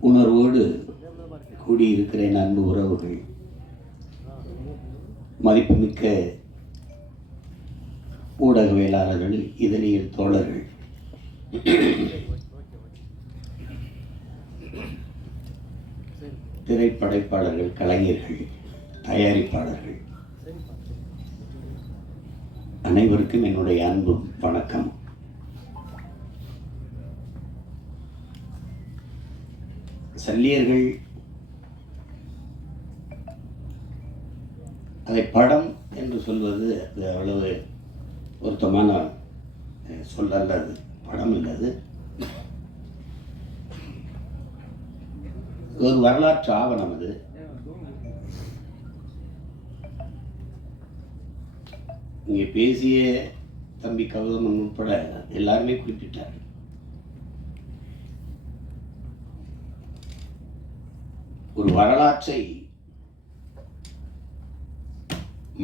உணர்வோடு கூடியிருக்கிறேன் அன்பு உறவுகள். மதிப்புமிக்க ஊடகவியலாளர்கள் இதழியல் தோழர்கள். திரைப்படைப்பாளர்கள் கலைஞர்கள் தயாரிப்பாளர்கள். அனைவருக்கும் என்னுடைய அன்பும் வணக்கம் சல்லியர்கள் அதை படம் என்று சொல்வது அது அவ்வளவு பொருத்தமான அஹ், அது. படம் இல்லை ஒரு வரலாற்று ஆவணம் அது. இங்கே பேசிய தம்பி கௌதமன் உட்பட எல்லாருமே குறிப்பிட்டார் ஒரு வரலாற்றை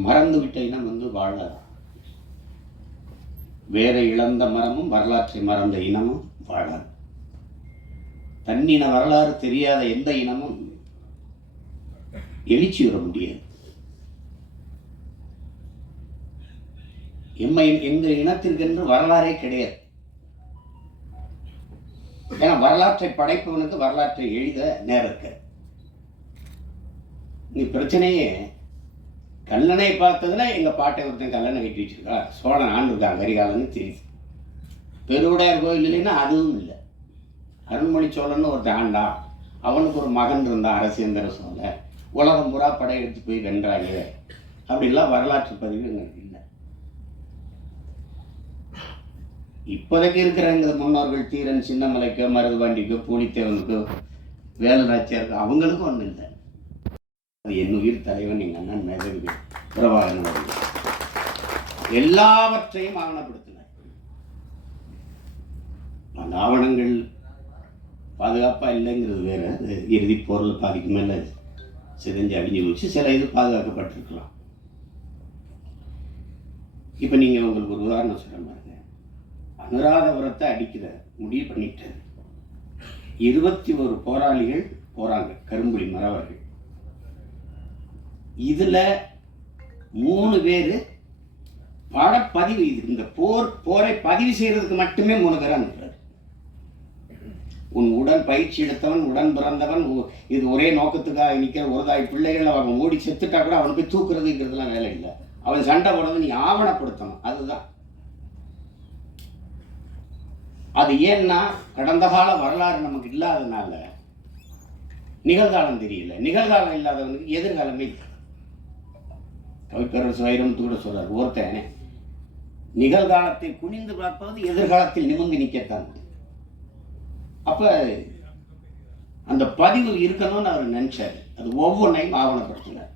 மறந்துவிட்ட இனம் வந்து வாழாது வேற இழந்த மரமும் வரலாற்றை மறந்த இனமும் வாழாது தன்னின வரலாறு தெரியாத எந்த இனமும் எழுச்சி வர முடியாது. எம்மை எங்கள் இனத்திற்கென்று வரலாறே கிடையாது. ஏன்னா வரலாற்றை படைப்பவனுக்கு வரலாற்றை எழுத நேரம் இருக்காது. பிரச்சனையே கல்லணை பார்த்ததில் எங்கள் பாட்டை ஒருத்தன் கல்லணை கட்டி வச்சுருக்கா. சோழன் ஆண்டிருக்கான் கரிகாலன்னு தெரியுது. பெருவுடையார் கோயில் இல்லைன்னா அதுவும் இல்லை. அருண்மொழி சோழன் ஒருத்தன் ஆண்டா. அவனுக்கு ஒரு மகன் இருந்தான் அரசேந்திர சோழ. உலகம் புறா படையெடுத்து போய் வென்றாங்க. அப்படிலாம் வரலாற்று பதிவு எங்களுக்கு இல்லை. இப்போதைக்கு இருக்கிற எங்கள் முன்னோர்கள் தீரன் சின்னமலைக்கோ மருதுபாண்டிக்கோ பூலித்தேவனுக்கோ வேலுநாச்சியாருக்கோ அவங்களுக்கும் ஒன்றும் இல்லை. அது என் உயிர் தலைவன் எங்கள் அண்ணன் மேதவி பிரபாகரன் அவர்கள் எல்லாவற்றையும் ஆவணப்படுத்தினார். அந்த ஆவணங்கள் பாதுகாப்பாக இல்லைங்கிறது வேற. அது இறுதி போரில் பாதிக்கு மேலே சிதைஞ்சு அழிஞ்சு வச்சு சில இது பாதுகாக்கப்பட்டிருக்கலாம். இப்போ நீங்கள் உங்களுக்கு ஒரு உதாரணம் சொல்ல பாருங்க. அனுராதபுரத்தை அடிக்கிற முடிவு பண்ணிட்டு இருபத்தி ஒரு போராளிகள் போறாங்க கரும்புலி மறவர்கள். இதில் மூணு பேர் படப்பதிவு இது இந்த போர் போரை பதிவு செய்யறதுக்கு மட்டுமே மூணு பேர் அனுப்புறாரு உன் உடன் பயிற்சி எடுத்தவன் உடன் பிறந்தவன் இது ஒரே நோக்கத்துக்காக நிற்கிற ஒருதாய் பிள்ளைகள் அவன் ஓடி செத்துட்டா கூட அவனுக்கு தூக்குறதுங்கிறதுலாம் வேலை இல்லை. அவன் சண்டை போடுறது நீ ஆவணப்படுத்தணும். அதுதான். அது ஏன்னா கடந்த கால வரலாறு நமக்கு இல்லாதனால நிகழ்காலம் தெரியல. நிகழ்காலம் இல்லாதவனுக்கு எதிர்காலமே இல்லை கவிப்பேரரசு தூட கூட சொல்றார். ஒருத்தன் நிகழ்காலத்தை குனிந்து பார்ப்பது எதிர்காலத்தில் நிமிர்ந்து நிற்கத்தான். அப்ப அந்த பதிவு இருக்கணும்னு அவர் நினைச்சார். அது ஒவ்வொன்றையும் ஆவணப்படுத்தினார்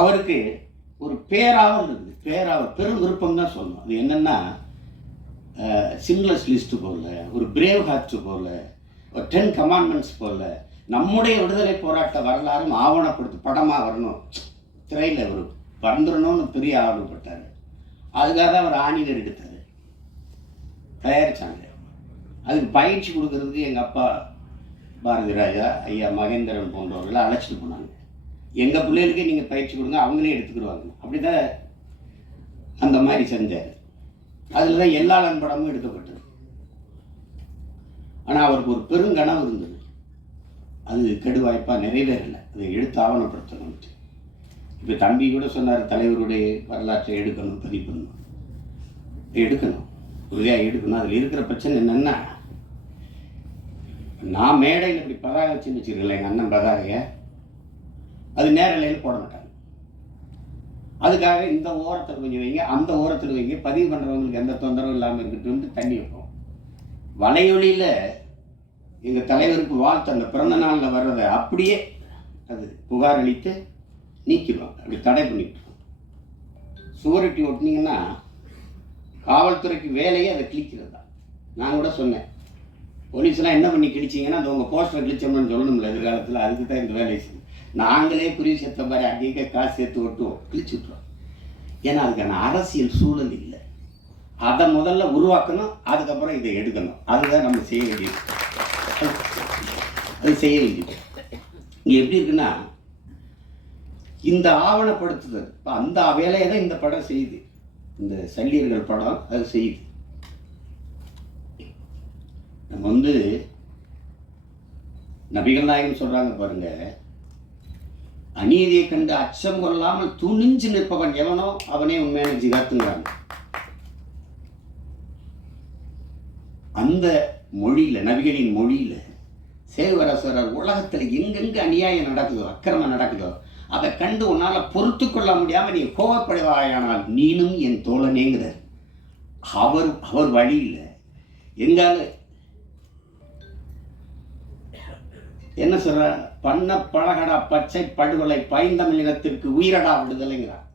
அவருக்கு ஒரு பேராவல் இருக்குது பேராவல் பெரும் விருப்பம் தான் சொல்லணும். அது என்னன்னா சிம்லஸ் லிஸ்ட் போல ஒரு பிரேவ் ஹார்ட் போல ஒரு டென் கமாண்ட்மெண்ட்ஸ் போல நம்முடைய விடுதலை போராட்ட வரலாறும் ஆவணப்படுத்தி படமாக வரணும். திரையில் அவர் வந்துடணும்னு பெரிய ஆர்வப்பட்டார் அதுக்காக தான் அவர் ஆணிவர் எடுத்தார். தயாரிச்சாங்க. அதுக்கு பயிற்சி கொடுக்கறதுக்கு எங்கள் அப்பா பாரதி ராஜா ஐயா மகேந்திரன் போன்றவர்களை அழைச்சிட்டு போனாங்க. எங்கள் பிள்ளைகளுக்கே நீங்கள் பயிற்சி கொடுங்க அவங்களே எடுத்துக்கிடுவாங்க. அப்படி தான் அந்த மாதிரி செஞ்சார். அதில் தான் எல்லா படமும் எடுக்கப்பட்டது. ஆனால் அவருக்கு ஒரு பெருங்கனவு இருந்தது. அது கெடுவாய்ப்பாக நிறைவேறலை அதை எடுத்து ஆவணப்படுத்தணும் இப்போ தம்பி கூட சொன்னார் தலைவருடைய வரலாற்றை எடுக்கணும் பதிவு பண்ணணும். எடுக்கணும். உறுதியாக எடுக்கணும். அதில் இருக்கிற பிரச்சனை என்னென்னா நான் மேடையில் இப்படி பதாகை வச்சுன்னு வச்சுருக்கல எங்கள் அண்ணன் பதாகையை அது நேரலையில் போட மாட்டாங்க அதுக்காக இந்த ஓரத்தில் கொஞ்சம் வைங்க அந்த ஓரத்தில் வைங்க பதிவு பண்ணுறவங்களுக்கு எந்த தொந்தரவும் இல்லாமல் இருக்கட்டும் தண்ணி வைப்போம். வலையொலியில் எங்கள் தலைவருக்கு வாழ்த்து அந்த பிறந்த நாளில் வர்றதை அப்படியே அது புகார் அளித்து நீக்கிடுவாங்க. அப்படி தடை பண்ணிவிட்டுருவோம் சுவரொட்டி ஒட்டினீங்கன்னா காவல்துறைக்கு வேலையே அதை கிழிக்கிறது? தான் நான் கூட சொன்னேன். போலீஸ்லாம் என்ன பண்ணி கிழிச்சிங்கன்னா அது உங்கள் போஸ்டர் கிழிச்சோம்னு சொல்லணும்ல எதிர்காலத்தில் அதுக்கு தான் இந்த வேலையை செய்யும் நாங்களே குறி சேர்த்த மாதிரி அங்கேயே காசு சேர்த்து ஒட்டுவோம். கிழிச்சு விட்ருவோம் ஏன்னா அதுக்கான அரசியல் சூழல் இல்லை. அதை முதல்ல உருவாக்கணும் அதுக்கப்புறம் இதை எடுக்கணும். அதுதான் நம்ம செய்ய வேண்டியது. அது செய்ய வேண்டியது இங்கே எப்படி இருக்குன்னா இந்த ஆவணப்படுத்துதல். இப்போ அந்த வேலையை தான் இந்த படம் செய்யுது. இந்த சல்லியர்கள் படம் அது செய்யுது. நம்ம வந்து நபிகள் நாயகம் சொல்றாங்க பாருங்க அநீதியை கண்டு அச்சம் கொள்ளாமல் துணிஞ்சு நிற்பவன் எவனோ அவனே உண்மையான ஜிகாத்துங்கிறாங்க அந்த மொழியில் நபிகளின் மொழியில் சேவரசரர் உலகத்தில் எங்கெங்கே அநியாயம் நடக்குதோ அக்கிரமம் நடக்குதோ அதை கண்டு உன்னால் பொறுத்து கொள்ள முடியாமல் நீ கோவப்படுவாயானால் நீனும் என் தோழனேங்கிறார் அவர் அவர் வழியில் எங்கால என்ன சொல்கிறார் பண்ண பழகடா பச்சை படுகொலை பைந்தமிழினத்திற்கு உயிரடா விடுதலைங்கிறார்.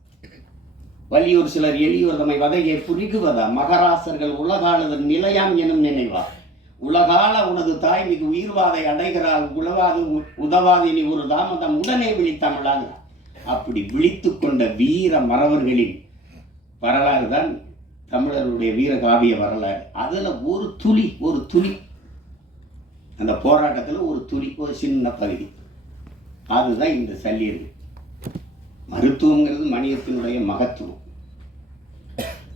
வலியூர் சிலர் எளியோர் தம்மை வதையை புரிகுவதா? மகராசர்கள் உலகாளுதல் நிலையாம் எனும் நினைவார் உலகால உனது தாய் மிகு உயிர்வாதை அடைகிறாள் உலவாது உ- உதவாது நீ ஒரு தாமதம் உடனே விழித்தமிழாங்க அப்படி விழித்து கொண்ட வீர மறவர்களின் வரலாறு தான் தமிழருடைய வீர காவிய வரலாறு. அதில் ஒரு துளி ஒரு துளி. அந்த போராட்டத்தில் ஒரு துளி ஒரு சின்ன பகுதி. அதுதான் இந்த சல்லியர்கள் மருத்துவங்கிறது மனிதத்தினுடைய மகத்துவம்.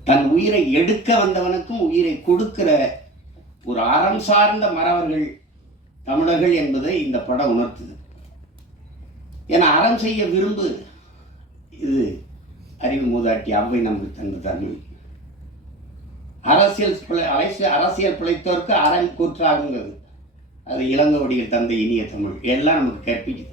தன் உயிரை எடுக்க வந்தவனுக்கும் உயிரை கொடுக்கிற ஒரு அறம் சார்ந்த மறவர்கள் தமிழர்கள் என்பதை இந்த படம் உணர்த்துது. ஏன்னா அறம் செய்ய விரும்பு இது அறிவு மூதாட்டி அவ்வை நமக்கு தந்த தமிழ் அரசியல் பிழை அரசியல் அரசியல் பிழைத்தோருக்கு அறம் கூற்றாகுங்கிறது. அது இளங்கோடிகள் தந்த இனிய தமிழ் எல்லாம் நமக்கு கற்பிக்குது.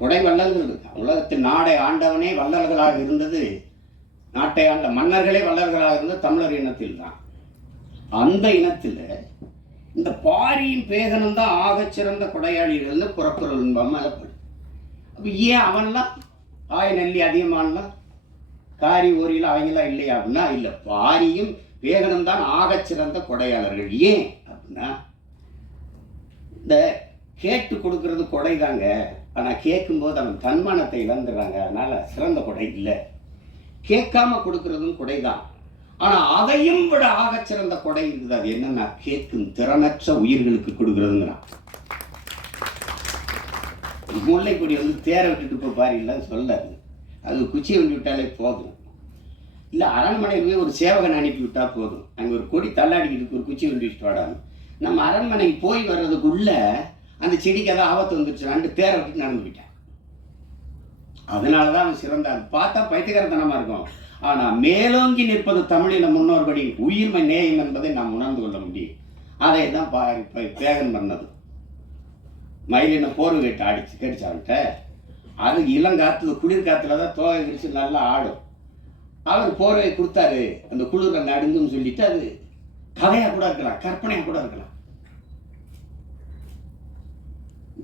கொடை வள்ளல்கள். உலகத்தில் நாடை ஆண்டவனே வள்ளல்களாக இருந்தது. நாட்டை ஆண்ட மன்னர்களே வள்ளல்களாக இருந்தது தமிழர் இனத்தில் தான் அந்த இனத்தில் இந்த பாரியின் பேகனம் தான் ஆகச்சிறந்த சிறந்த கொடையாளிகள்னு புறக்குறள் மேலப்படும் அப்போ ஏன் அவன்லாம்? ஆய நெல்லி அதிகமானலாம். காரி ஓரியில் அவங்களாம் இல்லையா அப்படின்னா இல்லை பாரியும் பேகனம் தான் ஆகச்சிறந்த கொடையாளர்கள். ஏன் அப்படின்னா இந்த கேட்டு கொடுக்கறது கொடை தாங்க ஆனால் கேட்கும்போது அவன் தன்மானத்தை இழந்துடுறாங்க. அதனால் சிறந்த கொடை இல்லை. கேட்காம கொடுக்கறதும் கொடை தான் ஆனால் அதையும் விட ஆகச்சிறந்த கொடை இருக்குது அது என்னன்னா கேட்கும் திறனற்ற உயிர்களுக்கு கொடுக்கறதுங்கிறான் முல்லைக்கொடி வந்து தேரை விட்டுட்டு இப்போ இல்லைன்னு சொல்லாது. அது குச்சி வண்டி விட்டாலே போதும். இல்லை அரண்மனையில் ஒரு சேவகன் அனுப்பி விட்டா போதும். அங்கே ஒரு கொடி தள்ளாடிக்கிட்டு ஒரு குச்சி வண்டி விட்டு வாடான்னு. நம்ம அரண்மனைக்கு போய் வர்றதுக்குள்ள அந்த செடிக்கு ஏதாவது ஆபத்து வந்துருச்சு. ரெண்டு விட்டு நடந்து போயிட்டேன். அதனால தான் அவன் சிறந்தான் பார்த்தா பைத்தியகரத்தனமாக இருக்கும். ஆனால் மேலோங்கி நிற்பது தமிழின முன்னோர்களின் உயிர்மை நேயம் என்பதை நாம் உணர்ந்து கொள்ள முடியும். அதை தான் பா இப்போ பேகன் பண்ணது. மயிலின போர்வை கட்டு அடிச்சு கடிச்சான்ட்ட அது இளங்காத்துல குளிர் காத்துல தான் தோகை விரிச்சு நல்லா ஆடும். அவர் போர்வை கொடுத்தாரு. அந்த குளிர நடுங்குன்னு சொல்லிட்டு அது கதையாக கூட இருக்கலாம் கற்பனையாக கூட இருக்கலாம்.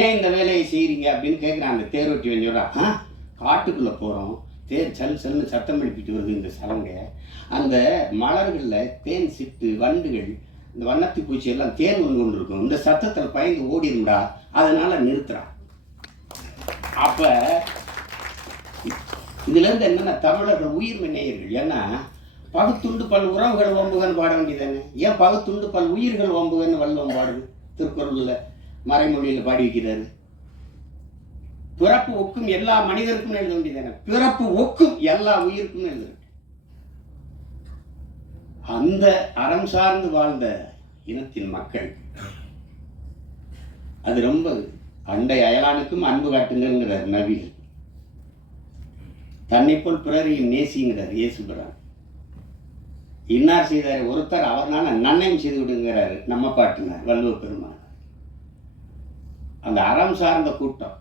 ஏன் இந்த வேலையை செய்கிறீங்க அப்படின்னு கேட்குறான் அந்த தேரோட்டி வந்து சொல்கிறான் ஆ காட்டுக்குள்ளே போகிறோம் தேர் சல் சல்னு சத்தம் எழுப்பிட்டு வருது இந்த சலங்கை. அந்த மலர்களில் தேன் சிட்டு வண்டுகள் இந்த வண்ணத்து பூச்சி எல்லாம் தேன் வந்து கொண்டு இருக்கும் இந்த சத்தத்தில் பயந்து ஓடிடும்டா அதனால் நிறுத்துகிறான் அப்போ இதுலேருந்து என்னென்ன தமிழர்கள் உயிர் மின்னையர்கள். ஏன்னா பகுத்துண்டு பல் உறவுகள் வம்புகன்னு பாட வேண்டியதானே ஏன் பகுத்துண்டு பல் உயிர்கள் ஒம்புகன்னு வல்லம் பாடுது திருக்குறளில்? மறைமொழியில் பாடி வைக்கிறாரு பிறப்பு ஒக்கும் எல்லா மனிதருக்கும் எழுத வேண்டியது பிறப்பு ஒக்கும் எல்லா உயிருக்கும் எழுத அந்த அறம் சார்ந்து வாழ்ந்த இனத்தின் மக்கள் அது ரொம்ப அண்டை அயலானுக்கும் அன்பு காட்டுங்கிறார் நபிகள். தன்னை போல் பிறரையும் நேசிங்கிறார் இயேசுகிறார் இன்னார் செய்தார் ஒருத்தர் அவர்னால நன்னையும் செய்து விடுங்கிறாரு நம்ம பாட்டுனார் வள்ளுவ பெருமான் அந்த அறம் சார்ந்த கூட்டம்.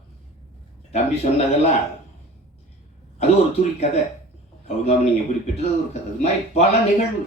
தம்பி சொன்னதெல்லாம் அது ஒரு துளி கதை கௌதம் நீங்கள் குறிப்பிட்டது ஒரு கதை. அது மாதிரி பல நிகழ்வு